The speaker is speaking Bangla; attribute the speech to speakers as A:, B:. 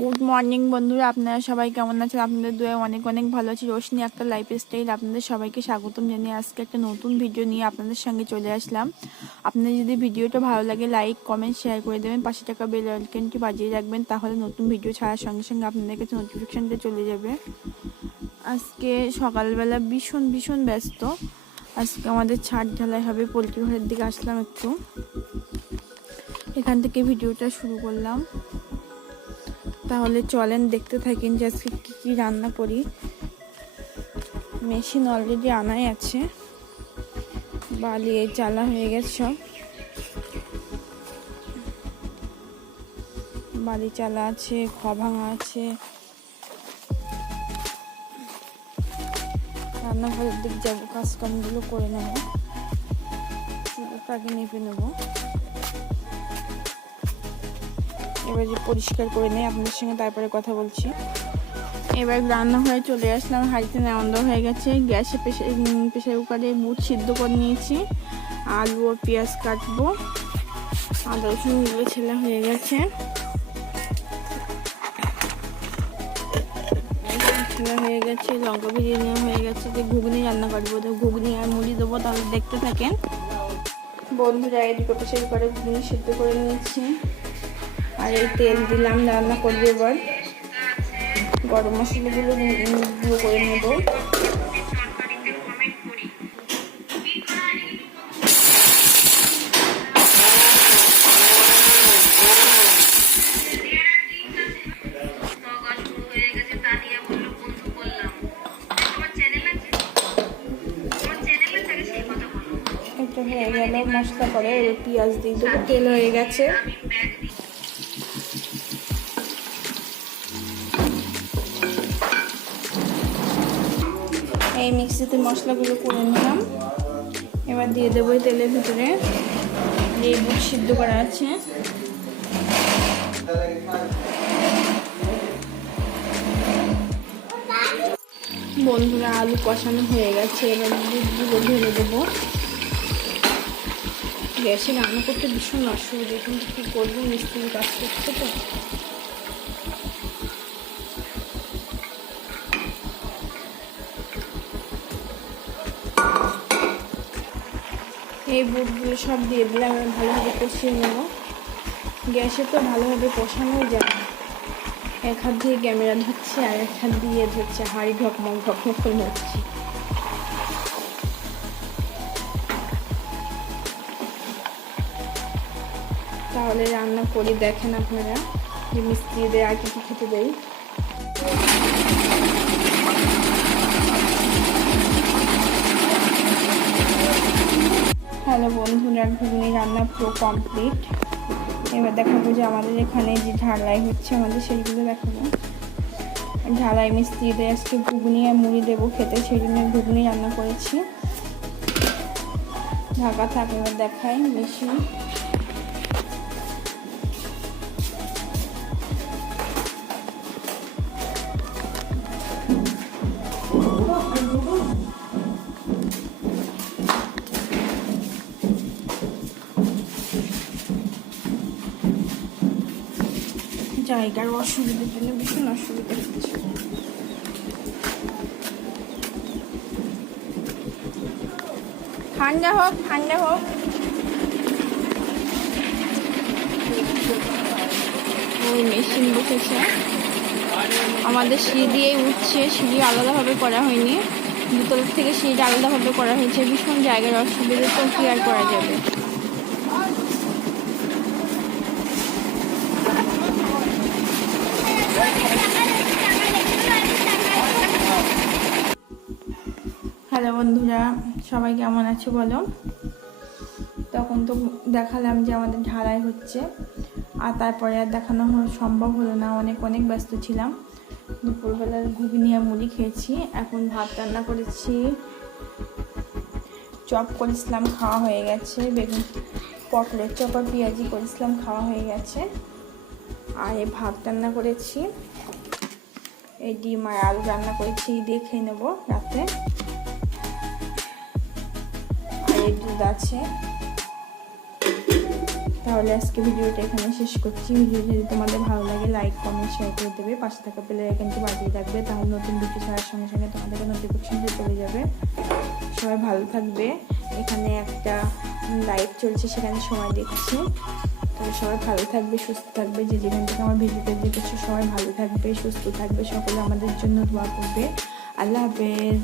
A: গুড মর্নিং বন্ধুরা। আপনারা সবাই কেমন আছেন? আপনাদের দুয়ে অনেক অনেক ভালো আছি। রোশনি একটা লাইফ স্টাইল আপনাদের সবাইকে স্বাগতম জানিয়ে আজকে একটা নতুন ভিডিও নিয়ে আপনাদের সঙ্গে চলে আসলাম। আপনাদের যদি ভিডিওটা ভালো লাগে লাইক কমেন্ট শেয়ার করে দেবেন। পাশে টাকা বেল আইকনটি বাজিয়ে রাখবেন, তাহলে নতুন ভিডিও ছাড়ার সঙ্গে সঙ্গে আপনাদের কাছে নোটিফিকেশানটা চলে যাবে। আজকে সকালবেলা ভীষণ ভীষণ ব্যস্ত। আজকে আমাদের ছাদ ঢালাই হবে, পোলট্রি ঘরের দিকে আসলাম একটু। এখান থেকে ভিডিওটা শুরু করলাম। তাহলে চলেন দেখতে থাকেন যে আজকে কী কী রান্না করি। মেশিন অলরেডি আনাই আছে। বালি চালা হয়ে গেছে সব। বালি চালা আছে খ ভাঙা আছে। রান্নাঘরের দিক যাব কাজকামগুলো করে নেব। চুলোটাকে নেপে নেব। এবার যে পরিষ্কার করে নেই, আপনাদের সঙ্গে তারপরে কথা বলছি। এবার রান্না হয়ে চলে আসলাম, হাঁড়িতে নেওয়ান্দ হয়ে গেছে। গ্যাসে প্রেশার প্রেশার কুকারে বুট সিদ্ধ করে নিয়েছি। আলু ও পেঁয়াজ কাটবো। আদা রসুনগুলো ছেলে হয়ে গেছে। হয়ে গেছে, লঙ্কা ভিজিয়ে নেওয়া হয়ে গেছে। যে ঘুগনি রান্না করব, তো ঘুগনি আর মুড়ি দেবো, তাহলে দেখতে থাকেন। বন্ধুরা এদিকে প্রেশার কুকারে ঘুগনি সিদ্ধ করে নিয়েছি। আর এই তেল দিলাম, রান্না করবে এবার। গরম মশলাগুলো গুঁড়ো করে নেব। হয়ে গেল, মশলা করে পেঁয়াজ দিয়ে দেবো। তেল হয়ে গেছে। এই মিক্সিতে মশলাগুলো করে নিলাম। এবার দিয়ে দেবো তেলের ভিতরে এই বুট সিদ্ধ করা আছে। বন্ধুরা, আলু কষানো হয়ে গেছে। এবার দুধগুলো ঢেলে দেবো। গ্যাসে রান্না করতে ভীষণ অসুবিধা। কিন্তু কী করব? মিস্ত্রি কাজ করছে তো। এই বুটগুলো সব দিয়ে দিলে আমি ভালোভাবে কষিয়ে নেব। গ্যাসে তো ভালোভাবে কষানো যায়। এক হাত দিয়ে ক্যামেরা ধরছে আর এক হাত দিয়ে ধরছে, হাড়ি ঢকমক ঢকমক করে ধরছি। তাহলে রান্না করি, দেখেন আপনারা যে মিস্ত্রিদের আর কিছু খেতে দেয় হ্যালো বন্ধুরা, ঘুগনি রান্না পুরো কমপ্লিট এবার দেখাবো যে আমাদের এখানে যে ঢালাই হচ্ছে, আমাদের সেইগুলো দেখাবো। ঢালাই মিস্ত্রিদের আজকে ঘুগনি আর মুড়ি দেবো খেতে, সেই জন্য ঘুগনি রান্না করেছি। ঢাকা থাকে, এবার দেখাই বেশি। জায়গার অসুবিধার জন্য ভীষণ অসুবিধা হচ্ছে ঠান্ডা হোক ঠান্ডা হোক। ওই মেশিন বসেছে। আমাদের সিঁড়ি দিয়েই উঠছে, সিঁড়ি আলাদাভাবে করা হয়নি। দুতলার থেকে সিঁড়িটা আলাদাভাবে করা হয়েছে। ভীষণ জায়গার অসুবিধা, তো কি আর করা যাবে? হ্যালো বন্ধুরা, সবাই কেমন আছো বলো? তখন তো দেখালাম যে আমাদের ঢালাই হচ্ছে, আর তারপরে আর দেখানো সম্ভব হলো না। অনেক অনেক ব্যস্ত ছিলাম। দুপুরবেলার ঘুগনি আর মুড়ি খেয়েছি, এখন ভাত রান্না করেছি। চপ করেছিলাম, খাওয়া হয়ে গেছে। বেগুন, পটলের চপ আর পেঁয়াজি করেছিলাম, খাওয়া হয়ে গেছে। আর এই ভাত রান্না করেছি। এই ডিম আর আলু রান্না করেছি দিয়ে খেয়ে নেব রাতে। দুধ আছে। তাহলে আজকে ভিডিওটা এখানে শেষ করছি। ভিডিও যদি তোমাদের ভালো লাগে লাইক কমেন্ট শেয়ার করে দেবে। পাশে থাকা পেলে এখানটি বাজিয়ে রাখবে, তাহলে নতুন ভিডিও ছাড়ার সঙ্গে সঙ্গে তোমাদেরকে নোটিফিকেশনটা চলে যাবে। সবাই ভালো থাকবে। এখানে একটা লাইভ চলছে, সেখানে সময় দেখছে। তো সবাই ভালো থাকবে, সুস্থ থাকবে। যে যেখান থেকে আমার ভিডিওটা দেখেছ, সবাই ভালো থাকবে, সুস্থ থাকবে। সকলে আমাদের জন্য দোয়া করবে। আল্লাহ হাফেজ।